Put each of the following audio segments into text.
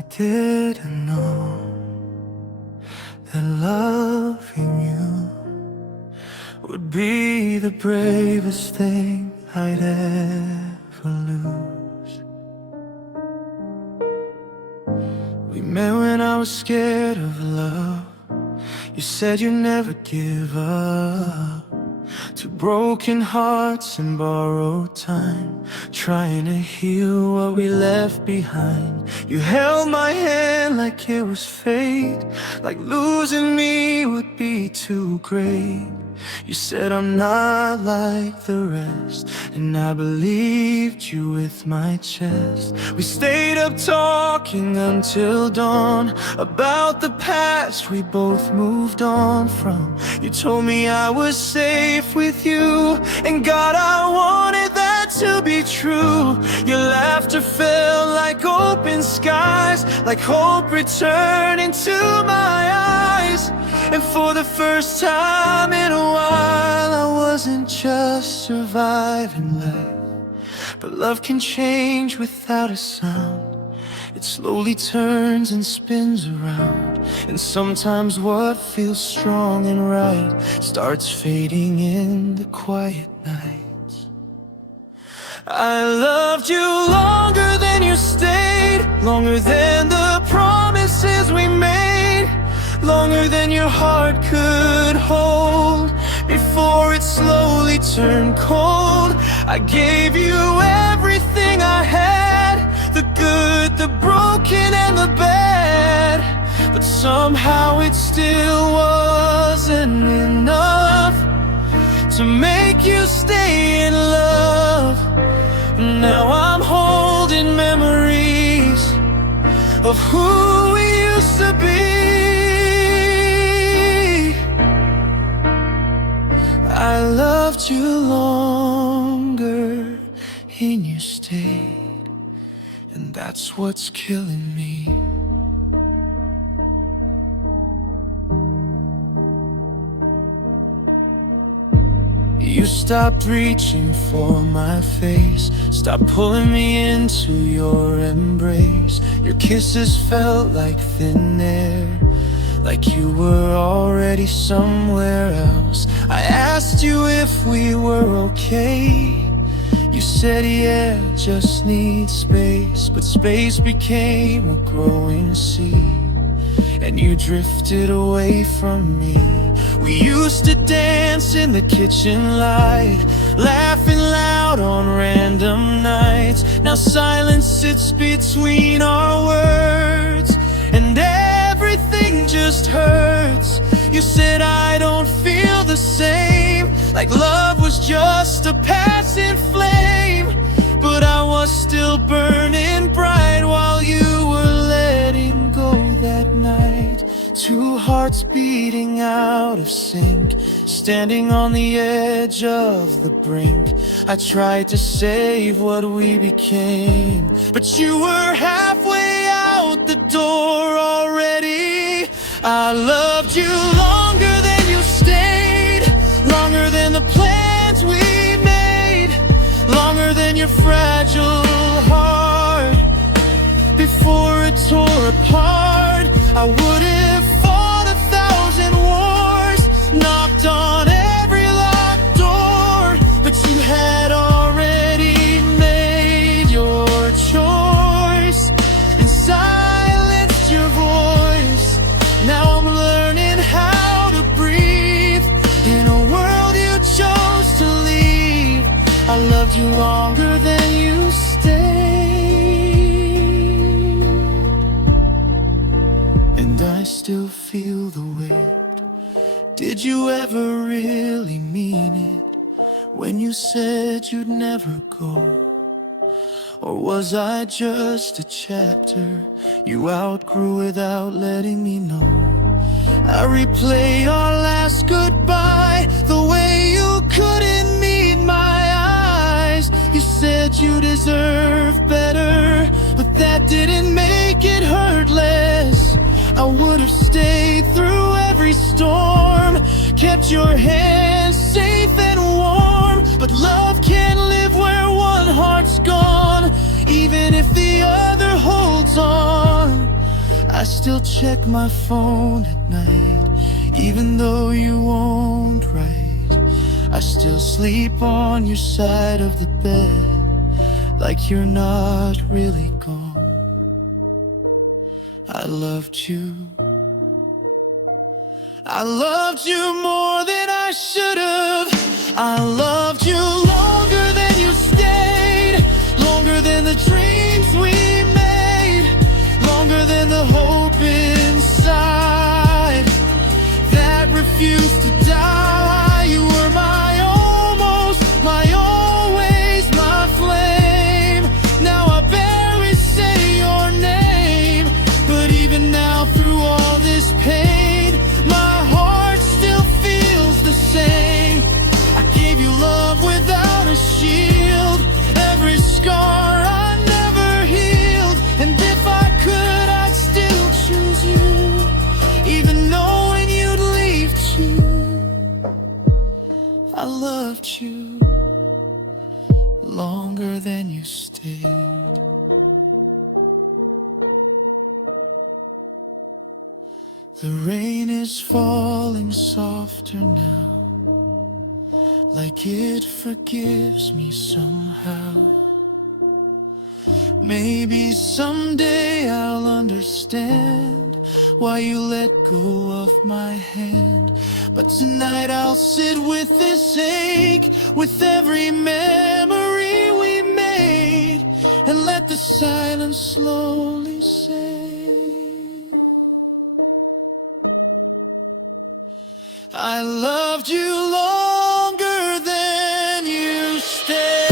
I didn't know that loving you would be the bravest thing I'd ever lose. We met when I was scared of love. You said you'd never give up. Two broken hearts and borrowed time, trying to heal what we left behind. You held my hand like it was fate, like losing me would be too great. You said I'm not like the rest, and I believed you with my chest. We stayed up talking until dawn about the past we both moved on from. You told me I was safe with you, and God, I wanted that to be true. Your laughter fell like open skies, like hope returning to my eyes. And for the first time in a while, I wasn't just surviving life, but love can change without a sound. It slowly turns and spins around, and sometimes what feels strong and right starts fading in the quiet nights. I loved you longer than you stayed, longer than the promises we made, longer than your heart could hold. Before it slowly turned cold, I gave you everything I had, the good, the broken, and the bad. But somehow it still wasn't enough to make you stay in love. Now I'm holding memories of who we used to be. I loved you longer and you stayed, and that's what's killing me. You stopped reaching for my face, stopped pulling me into your embrace. Your kisses felt like thin air, like you were already somewhere else. I asked you if we were okay. You said yeah, just need space. But space became a growing seed, and you drifted away from me. We used to dance in the kitchen light, laughing loud on random nights. Now silence sits between our words, and everything just hurts. You said I don't feel the same, like love was just a passing flame. But I was still burning bright while you were letting go that night. Two hearts beating out of sync, standing on the edge of the brink. I tried to save what we became, but you were halfway out the door already. I loved you longer than you stayed, longer than the plans we made, longer than your fragile heart. Before it tore apart, I would have fought 1,000 wars, knocked on every locked door, but you had already made your choice and silenced your voice. Now I'm learning how to breathe in a world you chose to leave. I loved you longer than you stayed, and I still feel the weight. Did you ever really mean it when you said you'd never go? Or was I just a chapter you outgrew without letting me know? I replay our last goodbye the way you couldn't meet my eyes. You said you deserved better, but that didn't make it hurt less. I would have stayed through every storm, kept your hand safe and warm. But love can't live where one heart's gone, even if the other holds on. I still check my phone at night, even though you won't write. I still sleep on your side of the bed, like you're not really gone. I loved you. I loved you more than I should have. I loved you longer than you stayed, longer than the dreams we made, longer than the hope inside that refused to die. You were my almost, my always, my flame. Now I barely say your name, but even now through all this pain, my heart still feels the same. I gave you love without a shield, every scar I never healed. And if I could, I'd still choose you, even knowing you'd leave too. I loved you longer than you stayed. The rain is falling softer now, like it forgives me somehow. Maybe someday I'll understand why you let go of my hand. But tonight I'll sit with this ache, with every memory we made, and let the silence slowly say, I loved you longer than you stayed.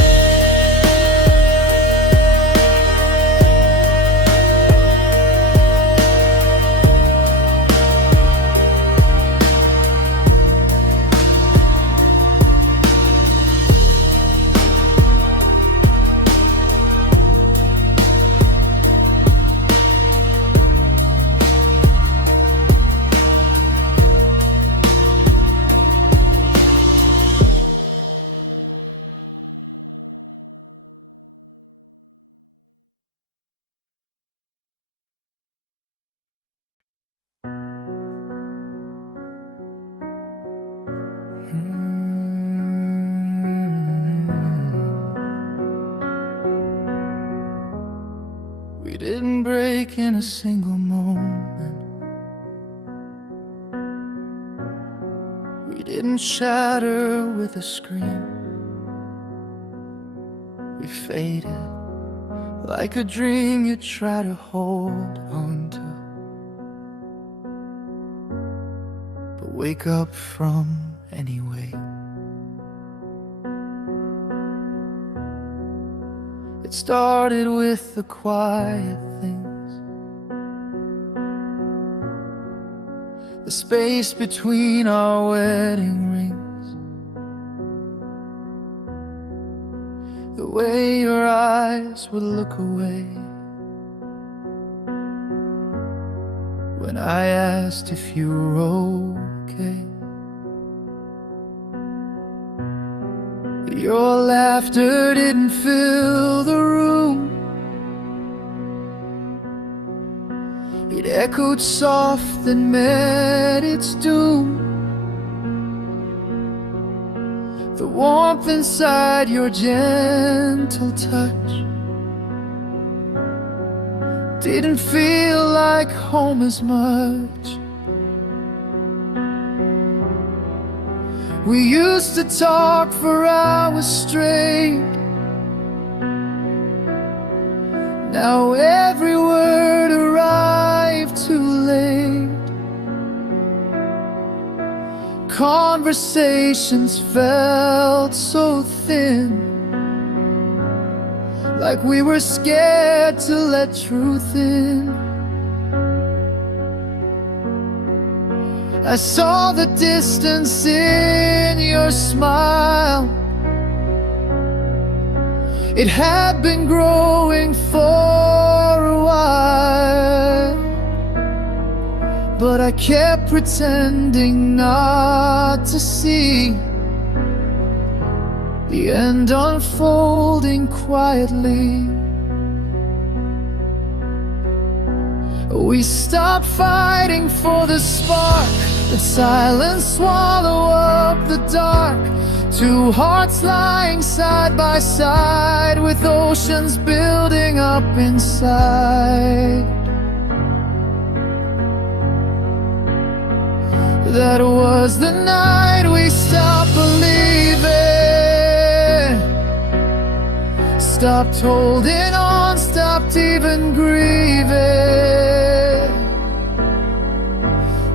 We didn't break in a single moment. We didn't shatter with a scream. We faded like a dream you try to hold on to, but wake up from anyway. It started with the quiet things, the space between our wedding rings, the way your eyes would look away when I asked if you were okay. Your laughter didn't fill the room. It echoed soft and met its doom. The warmth inside your gentle touch didn't feel like home as much. We used to talk for hours straight. Now every word arrived too late. Conversations felt so thin, like we were scared to let truth in. I saw the distance in your smile. It had been growing for a while, but I kept pretending not to see the end unfolding quietly. We stopped fighting for the spark. Let silence swallow up the dark. Two hearts lying side by side, with oceans building up inside. That was the night we stopped believing, stopped holding on, stopped even grieving.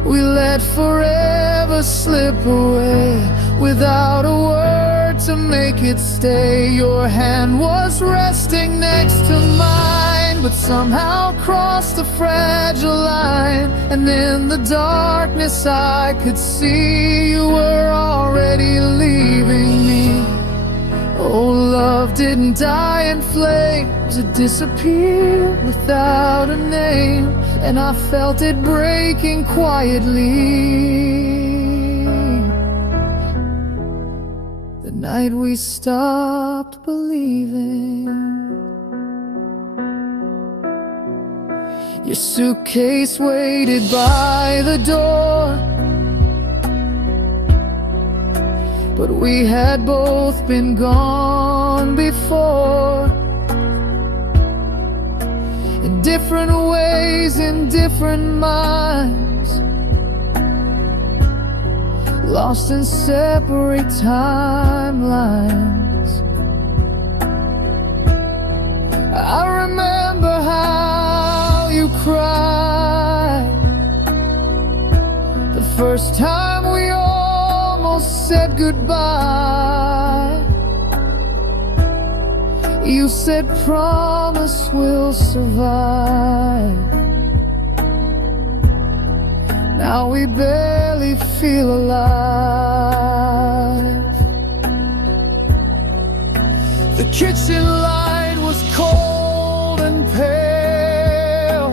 We let forever slip away without a word to make it stay. Your hand was resting next to mine, but somehow crossed a fragile line. And in the darkness I could see you were already leaving me. Oh, love didn't die in flames, it disappeared without a name. And I felt it breaking quietly the night we stopped believing. Your suitcase waited by the door, but we had both been gone before. In different ways, in different minds, lost in separate timelines. I remember how you cried the first time we almost said goodbye. You said, promise we'll survive. Now we barely feel alive. The kitchen light was cold and pale.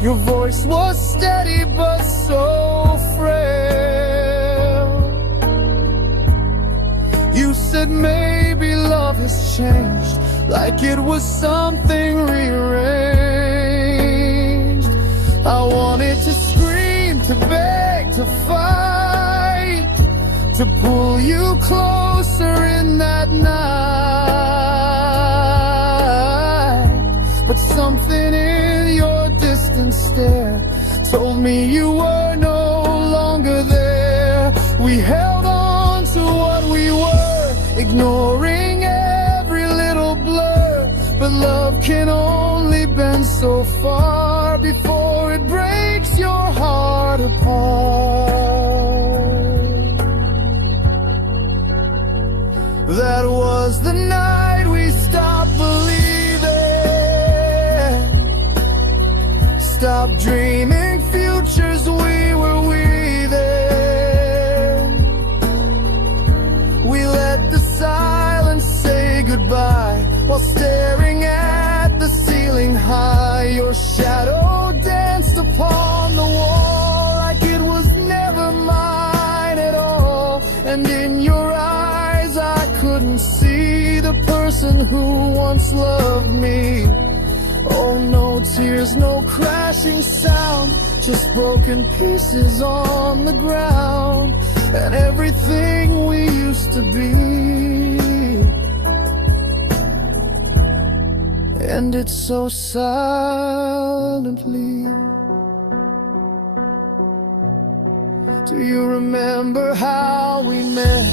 Your voice was steady but so frail. You said maybe love has changed, like it was something rearranged. I wanted to scream, to beg, to fight, to pull you closer in that night. But something in your distant stare told me you were no longer there. We held on to what we were, ignoring every little blur. But love can only bend so far before it breaks your heart apart. That was the night we stopped believing, stopped dreaming futures we were weaving. We let the silence say goodbye while staring at the ceiling high. Your shadow danced upon the wall like it was never mine at all. And in your eyes I couldn't see the person who once loved me. Oh, no tears, no crashing sound, just broken pieces on the ground. And everything we used to be ended so silently. Do you remember how we met?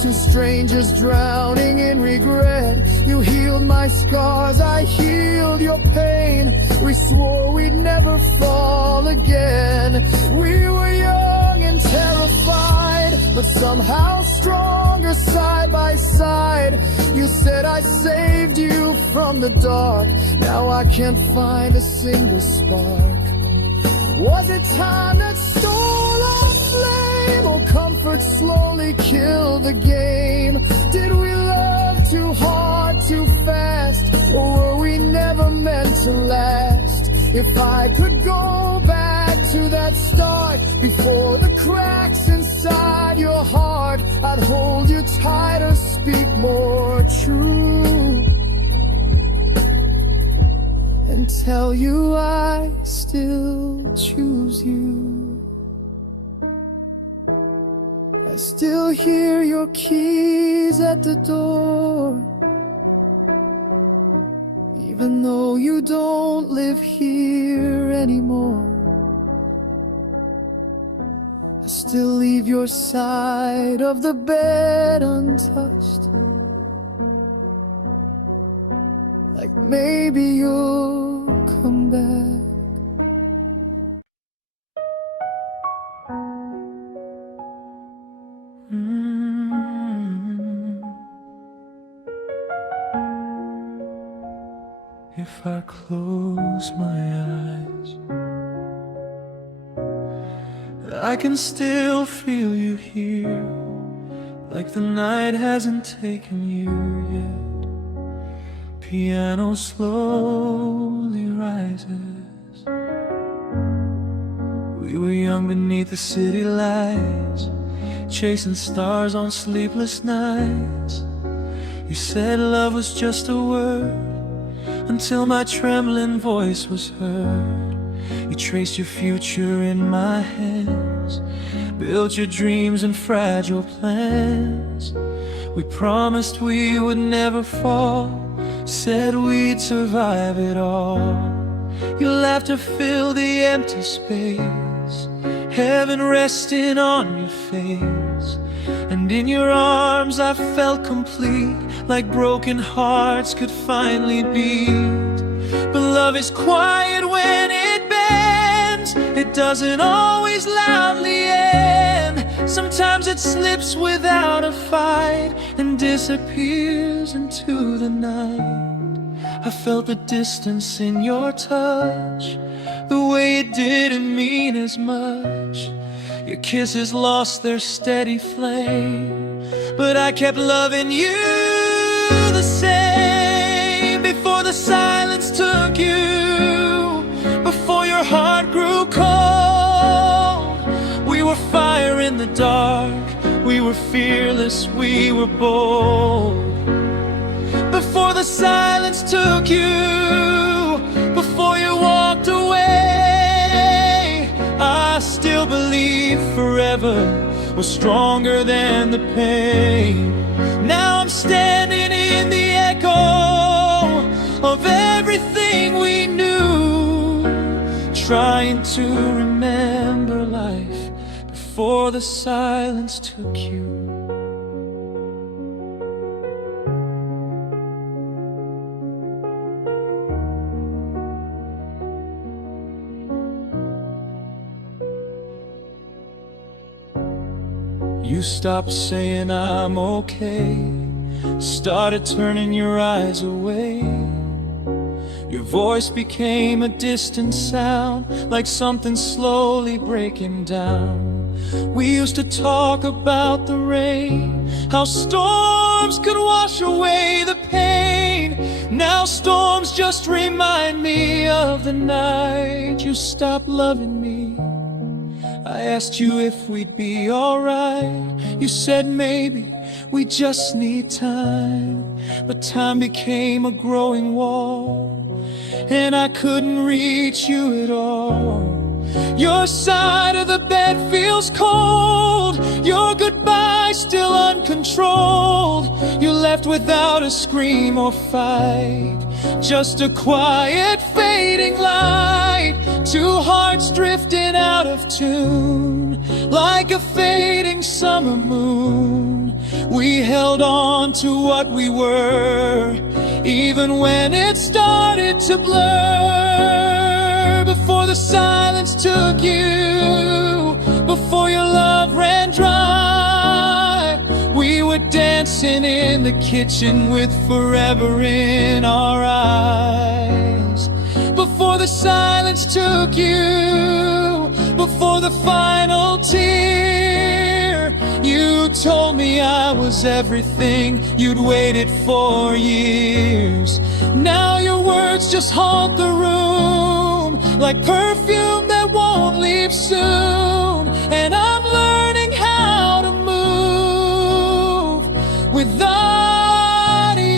Two strangers drowning in regret. You healed my scars, I healed your pain. We swore we'd never fall again. We were young and terrified, but somehow stronger side by side. You said I saved you from the dark. Now I can't find a single spark. Was it time that stole our flame, or comfort slowly killed the game? Did we love too hard, too fast, or were we never meant to last? If I could go back to that start, before the cracks inside your heart, I'd hold you tighter, speak more true. and tell you I still choose you. I still hear your keys at the door, even though you don't live here anymore. I still leave your side of the bed untouched, like maybe you'll come back. If I close my eyes, I can still feel you here, like the night hasn't taken you yet. Piano slowly rises. We were young beneath the city lights, chasing stars on sleepless nights. You said love was just a word, until my trembling voice was heard. You traced your future in my hands, built your dreams and fragile plans. We promised we would never fall, said we'd survive it all. Your laughter filled the empty space, heaven resting on your face. And in your arms I felt complete, like broken hearts could finally beat. But love is quiet when it bends, it doesn't always loudly end. Sometimes it slips without a fight and disappears into the night. I felt the distance in your touch, the way it didn't mean as much. Your kisses lost their steady flame, but I kept loving you the same. Before the silence took you, before your heart grew cold, we were fire in the dark, we were fearless, we were bold. Before the silence took you, before you walked away, I still believe forever was stronger than the pain. Now I'm standing in the echo of everything we knew, trying to remember life before the silence took you. You stopped saying I'm okay, started turning your eyes away. Your voice became a distant sound, like something slowly breaking down. We used to talk about the rain, how storms could wash away the pain. Now storms just remind me of the night you stopped loving me. I asked you if we'd be alright. You said maybe we just need time. But time became a growing wall, and I couldn't reach you at all. Your side of the bed feels cold, your goodbye still uncontrolled. You left without a scream or fight, just a quiet fading light. Two hearts drifting out of tune, like a fading summer moon. We held on to what we were, even when it started to blur. Before the silence took you, before your love ran dry, we were dancing in the kitchen with forever in our eyes. Before the silence took you, before the final tear, you told me I was everything you'd waited for years. Now your words just haunt the room, like perfume that won't leave soon. And I'm learning how to move without you.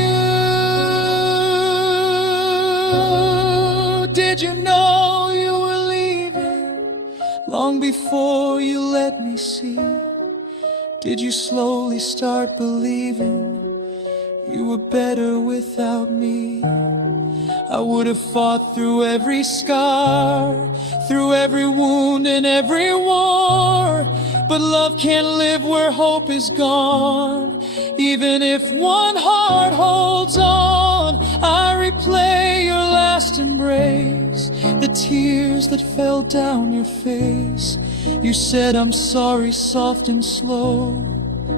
know you were leaving, long before you let me see. Did you slowly start believing you were better without me? I would have fought through every scar, through every wound and every war, but love can't live where hope is gone. Even if one heart holds on, I replay your last embrace, the tears that fell down your face. You said I'm sorry soft and slow,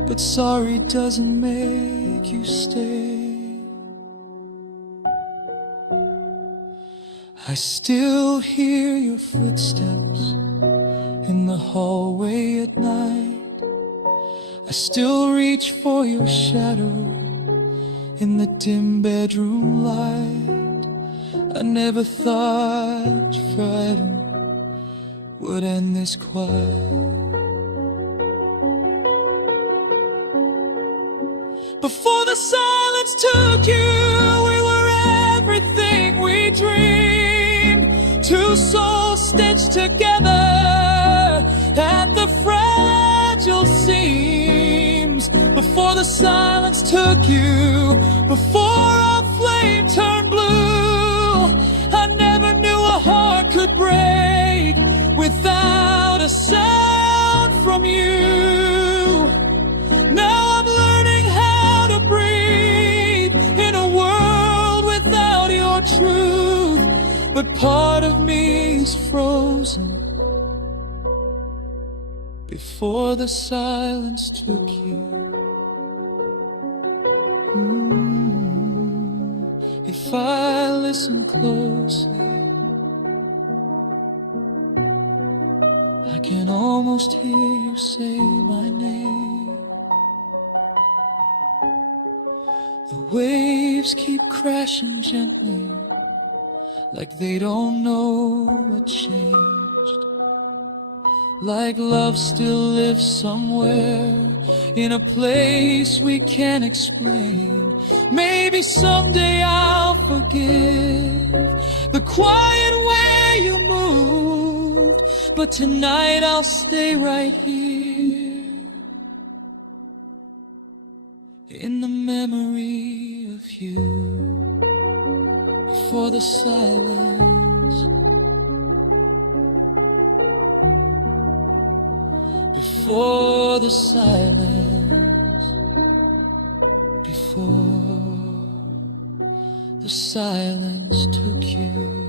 but sorry doesn't make you stay. I still hear your footsteps in the hallway at night. I still reach for your shadow in the dim bedroom light. I never thought forever would end this quiet. Before the silence took you, we were everything we dreamed. Two souls stitched together at the fragile seams. Before the silence took you, before our flame turned blue, I never knew a heart could break without a sound from you. Now I'm learning how to breathe in a world without your truth, but part of me is frozen before the silence took you. If I listen closely, I can almost hear you say my name. The waves keep crashing gently, like they don't know what changed. Like love still lives somewhere in a place we can't explain. Maybe someday I'll forgive the quiet way you moved, but tonight I'll stay right here in the memory of you. Before the silence, before the silence, before the silence took you.